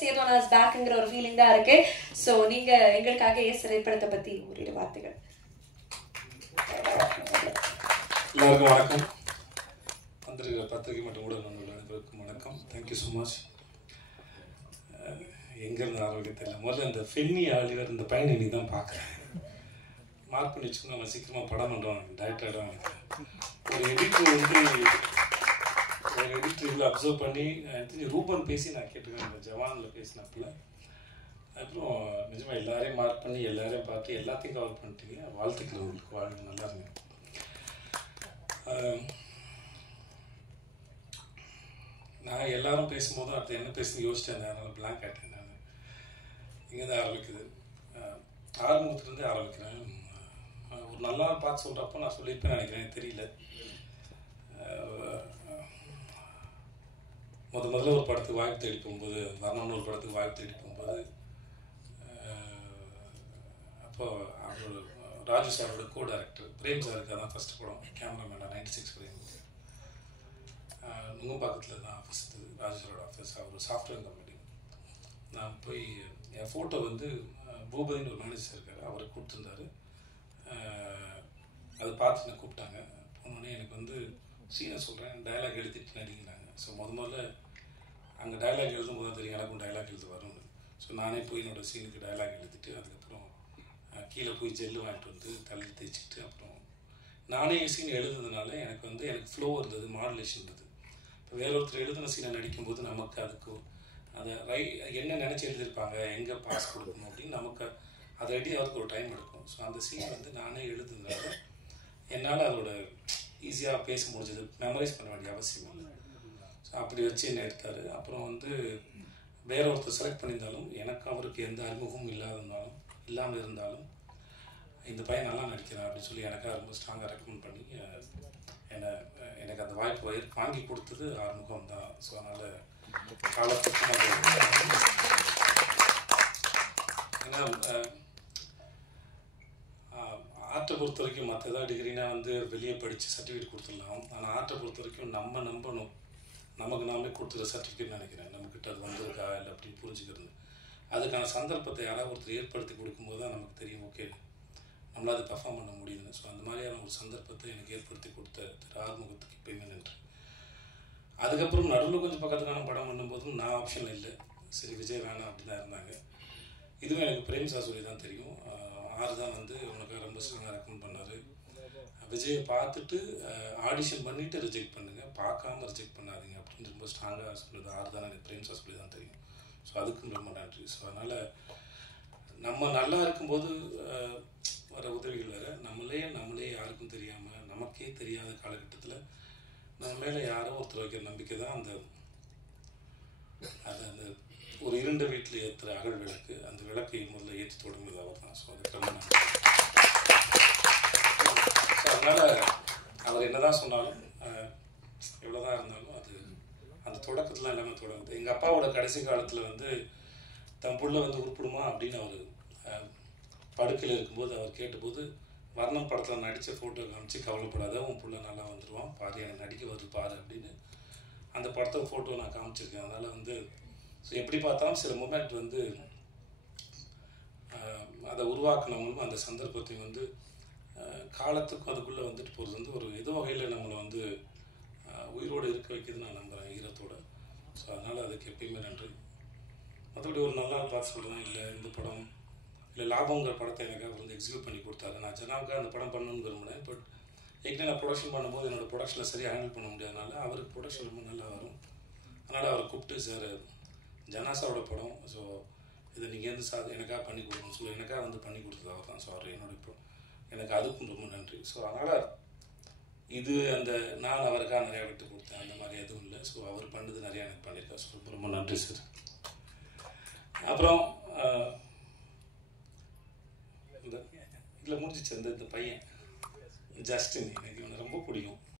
சேதோனாஸ் பேக்ங்கிற ஒரு ஃபீலிங் தான் இருக்கு. ஸோ நீங்க எங்களுக்காக திரைப்படத்தை பத்தி ஒரு வார்த்தைகள். எல்லாருக்கும் வணக்கம். வந்திருக்கிற பத்திரிகை மற்றும் ஊடக நண்பர்கள் அனைவருக்கும் வணக்கம். Thank you so much. எங்கேருந்து ஆரோக்கியம் தெரியல. முதல்ல இந்த ஃபென்னி ஆலிவர் இந்த பையனை நீ தான் பார்க்குறேன். மார்க் பண்ணி வச்சுக்கணும். நம்ம சீக்கிரமாக படம் பண்ணுறோம். டைரக்டராக நினைக்கிறேன். ஒரு எடிட்டர் இதில் அப்சர்வ் பண்ணி ரூபன் பேசி நான் கேட்டுக்கேன். இந்த ஜவானில் பேசினப்பில் அப்புறம் நிஜமாக எல்லாரையும் மார்க் பண்ணி எல்லாரையும் பார்த்து எல்லாத்தையும் கவர் பண்ணிட்டீங்க. வாழ்த்துக்கள் உங்களுக்கு. வாழ்க்கை நல்லா இருங்க. நான் எல்லாரும் பேசும்போது அடுத்து என்ன பேசுன்னு யோசிச்சேன். அதனால் பிளாங்க் ஆகிட்டேன். நான் இங்கே தான் ஆரம்பிக்குது. ஆரம்பத்துலேருந்தே ஆரம்பிக்கிறேன். ஒரு நல்லா பார்த்து சொல்கிறப்போ நான் சொல்லியிருப்பேன் நினைக்கிறேன். தெரியல. முதல்ல ஒரு படத்துக்கு வாய்ப்பு தேடி போகும்போது, வரணும்னு ஒரு படத்துக்கு வாய்ப்பு தேடி போகும்போது, அப்போது அவர் ராஜு சாரோட கோ டைரக்டர் பிரேம் சாருக்கு தான் ஃபஸ்ட் படம். கேமராமேனாக 96 பிரேம். நுங்கம்பாக்கத்தில் தான் ஆஃபீஸ். ராஜு சாரோட ஆஃபீஸ். அவர் சாஃப்ட்வேர் கம்பெனி. நான் போய் என் ஃபோட்டோ வந்து பூபதினு ஒரு மேனேஜர் இருக்கார், அவருக்கு கொடுத்துருந்தாரு. அதை பார்த்து என்னை கூப்பிட்டாங்க. போனோடனே எனக்கு வந்து சீனை சொல்கிறேன், டைலாக் எழுதிட்டு நடிக்கிறாங்க. ஸோ முதல்ல அங்கே டைலாக் எழுதும்போது தான் தெரியும் எனக்கும் டைலாக் எழுத வரும்னு. ஸோ நானே போய் என்னோடய சீனுக்கு டைலாக் எழுதிட்டு அதுக்கப்புறம் கீழே போய் ஜெல்லு வாங்கிட்டு வந்து தள்ளி தேய்ச்சிட்டு அப்புறம் நானே சீன் எழுதுனதுனால எனக்கு ஃப்ளோ இருந்தது, மாடுலேஷன் இருந்தது. இப்போ வேறொருத்தர் எழுதின சீனை நடிக்கும்போது நமக்கு அதுக்கு அதை என்ன நினச்சி எழுதியிருப்பாங்க, எங்கே பாஸ் கொடுக்கணும் அப்படின்னு நமக்கு அதை ரெடி ஆகிறதுக்கு ஒரு டைம் எடுக்கும். ஸோ அந்த சீன் வந்து நானே எழுதுனால என்னால் அதோட ஈஸியாக பேச முடிஞ்சது. மெமரைஸ் பண்ண வேண்டிய அவசியம் இல்லை. ஸோ அப்படி வச்சு என்ன எடுத்தார். அப்புறம் வந்து வேற ஒருத்தர் செலக்ட் பண்ணியிருந்தாலும் எனக்கு அவருக்கு எந்த அறிமுகமும் இல்லாமல் இருந்தாலும் இந்த பையன் நல்லா நடிக்கிறான் அப்படின்னு சொல்லி எனக்காக ரொம்ப ஸ்ட்ராங்காக ரெக்கமெண்ட் பண்ணி எனக்கு அந்த வாய்ப்பு வாங்கி கொடுத்தது ஆறுமுகம் தான். ஸோ அதனால் காலத்துக்கு ஏன்னா ஆர்ட்டை பொறுத்த வரைக்கும் மற்ற ஏதாவது டிகிரினா வந்து வெளியே படித்து சர்டிஃபிகேட் கொடுத்துடலாம். ஆனால் ஆர்ட்டை பொறுத்த வரைக்கும் நம்ம நம்பணும். நமக்கு நாமே கொடுத்துற சர்டிஃபிகேட் நினைக்கிறேன். நம்மக்கிட்ட அது வந்திருக்கா இல்லை அப்படின்னு புரிஞ்சுக்கிறது. அதுக்கான சந்தர்ப்பத்தை யாராவது ஒருத்தர் ஏற்படுத்தி கொடுக்கும்போது தான் நமக்கு தெரியும், ஓகே நம்மளால் அது பர்ஃபார்ம் பண்ண முடியுதுன்னு. ஸோ அந்த மாதிரியான ஒரு சந்தர்ப்பத்தை எனக்கு ஏற்படுத்தி கொடுத்த திரு ஆறுமுகத்துக்கு இப்போயுமே நன்றி. அதுக்கப்புறம் நடுவில் கொஞ்சம் பக்கத்துக்கான படம் பண்ணும்போதும் நான் ஆப்ஷனில் இல்லை. சரி விஜய் வேணாம் அப்படி தான் இருந்தாங்க. இதுவும் எனக்கு பிரேம் சார் சொல்லி தான் தெரியும். ஆறு தான் வந்து உனக்கு ரொம்ப ஸ்ட்ராங்காக ரெக்கமெண்ட் பண்ணார். விஜயை பார்த்துட்டு ஆடிஷன் பண்ணிவிட்டு ரிஜெக்ட் பண்ணுங்கள், பார்க்காம ரிஜெக்ட் பண்ணாதீங்க அப்படின்னு ரொம்ப ஸ்ட்ராங்காக சொன்னது ஆறு தான் எனக்கு பிரேம் சார் சொல்லி தான் தெரியும். ஸோ அதுக்கும் ரொம்ப நன்றி. ஸோ அதனால் நம்ம நல்லா இருக்கும்போது வர உதவிகள் வேறு. நம்மளே யாருக்கும் தெரியாமல் நமக்கே தெரியாத காலகட்டத்தில் நம்ம மேலே யாரோ ஒருத்தர் வைக்கிற நம்பிக்கை தான் அந்த ஒரு இருண்ட வீட்டில் ஏற்றுற அகல் விளக்கு. அந்த விளக்கை முதல்ல ஏற்றி தொடங்குது அவர் தான். ஸோ அதுக்கு ரொம்ப நன்றி. ஸோ அதனால் அவர் என்ன தான் சொன்னாலும் எவ்வளோதான் இருந்தாலும் அது அந்த தொடக்கத்தில் எல்லாமே தொடங்குது. எங்கள் அப்பாவோட கடைசி காலத்தில் வந்து தன் புள்ள வந்து உருப்பிடுமா அப்படின்னு அவர் படுக்கையில் இருக்கும்போது அவர் கேட்டபோது வர்ணம் படத்தில் நடித்த ஃபோட்டோ காமிச்சு கவலைப்படாத, உன் புள்ள நல்லா வந்துடுவான் பாரு, எனக்கு நடிக்க வருது பாரு அப்படின்னு அந்த படத்தை ஃபோட்டோ நான் காமிச்சிருக்கேன். அதனால் வந்து ஸோ எப்படி பார்த்தாலும் சில மூமெண்ட் வந்து அதை உருவாக்கணும். அந்த சந்தர்ப்பத்தையும் வந்து காலத்துக்கும் அதுக்குள்ளே வந்துட்டு போகிறது வந்து ஒரு ஏதோ வகையில் நம்மளை வந்து உயிரோடு இருக்க வைக்கிது நான் நம்புகிறேன், ஈரத்தோடு. ஸோ அதனால் அதுக்கு எப்பயுமே நன்றி. மற்றபடி ஒரு நல்லா பார்த்து சொல்கிறேன். இல்லை இந்த படம் இல்லை லாபங்கிற படத்தை எனக்காக வந்து எக்ஸிக்யூட் பண்ணி கொடுத்தாரு. நான் ஜனாவுக்காக அந்த படம் பண்ணணும்னு விரும்பினேன். பட் ஏற்கனவே நான் ப்ரொடக்ஷன் பண்ணும்போது என்னோடய ப்ரொடக்ஷனில் சரியாக ஹேண்டில் பண்ண முடியாதனால அவருக்கு ப்ரொடக்ஷன் ரொம்ப நல்லா வரும். அதனால் அவரை கூப்பிட்டு சார் ஜனாசாவோட படம், ஸோ இதை நீங்கள் எந்த எனக்காக பண்ணி கொடுக்கணும் சொல்லி எனக்காக வந்து பண்ணி கொடுத்தது அவர் தான். ஸோ அவர் எனக்கு அதுக்கும் ரொம்ப நன்றி. ஸோ அதனால் இது அந்த நான் அவருக்காக நிறையா விட்டு கொடுத்தேன், அந்த மாதிரி எதுவும் இல்லை. ஸோ அவர் பண்ணது நிறையா எனக்கு பண்ணியிருக்கார். ஸோ ரொம்ப ரொம்ப நன்றி சார். அப்புறம் இதில் முடிஞ்சிச்சு இந்த பையன் ஜஸ்டின், எனக்கு இவனை ரொம்ப பிடிக்கும்.